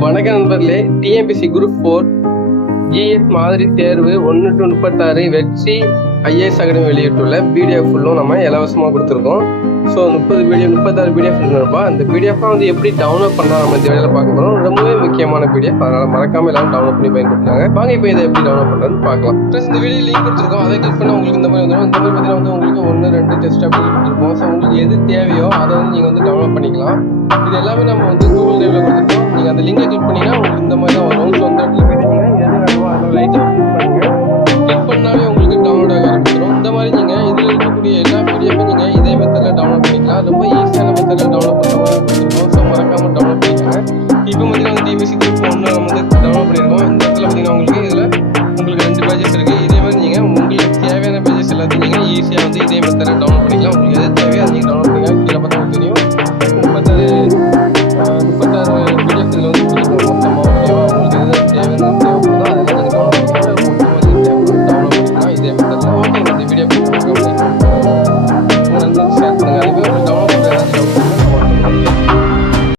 வணக்கம் நண்பர்களே DMBC group four GS மாதிரி தேர்வு ஒன்று டு முப்பத்தாறு வெற்றி ஐஏஎஸ் அகாடமி வெளியிட்டுள்ள பிடிஎஃப் ஃபுல்லும் நம்ம இலவசமாக கொடுத்துருக்கோம். ஸோ முப்பது பிடிஎஃப் முப்பத்தாறு பிடிஎஃப் இருந்திருப்பா அந்த பிடிஎஃபாக வந்து எப்படி டவுன்லோட் பண்ணலாம் நம்ம இந்த வேலையில் பார்க்க போகிறோம் ரொம்பவே முக்கியமான பிடிஎஃப் அதனால் மறக்காம எல்லாரும் டவுன்லோட் பண்ணி பயன்படுத்தாங்க. வாங்க இப்போ இதை எப்படி டவுன்லோட் பண்ணுறதுன்னு பார்க்கலாம். ப்ளஸ் இந்த வீடியோ லிங்க் கொடுத்துருக்கோம். அதை கிளிக் பண்ணால் உங்களுக்கு இந்த மாதிரி வந்துடும் இந்த மாதிரி பார்த்தீங்கன்னா வந்து உங்களுக்கு ஒன்று ரெண்டு டெஸ்ட் அப்படி கொடுத்துருக்கோம் ஸோ உங்களுக்கு எது தேவையோ அதை வந்து நீங்கள் வந்து டவுன்லோட் பண்ணிக்கலாம். இது எல்லாமே நம்ம வந்து கூகுள் டிரைவ்ல கொடுத்துருக்கோம். நீங்கள் அந்த லிங்கை கிளிக் பண்ணிங்கன்னா உங்களுக்கு இந்த மாதிரி தான் வரும். ஸோ அந்த எல்லாமே நீங்கள் இதே மெத்தடில் டவுன்லோட் பண்ணிக்கலாம். ரொம்ப ஈஸியான மெத்தடில் டவுன்லோட் பண்ணுற மாதிரி மறக்காமல் டவுன்லோட் பண்ணிக்கோங்க இப்போ வந்து நாங்கள் டிபிசி த்ரீ ஃபோனில் நம்ம வந்து டவுன்லோட் பண்ணியிருக்கோம். இந்த இடத்துல பார்த்தீங்கன்னா உங்களுக்கு இதில் உங்களுக்கு ரெண்டு பேஜஸ் இருக்குது இதே மாதிரி நீங்கள் உங்களுக்கு தேவையான பேஜஸ் எல்லாத்தையும் நீங்கள் ஈஸியாக வந்து இதே மெத்தடில் டவுன்லோட் பண்ணிக்கலாம். உங்களுக்கு எது தேவையோ அதை நீங்கள் டவுன்லோட் பண்ணிக்கலாம். கீழே பார்த்தா தெரியும். முப்பத்தாறு முப்பத்தாறு பிடிஎஃப் இதில் வந்து பிடிக்கும் தேவையான தேவைப்படுதோ அதெல்லாம் நீங்கள் டவுன்லோட் பண்ணிக்கலாம். இதே மெத்தடில் ஓகே இந்த வீடியோ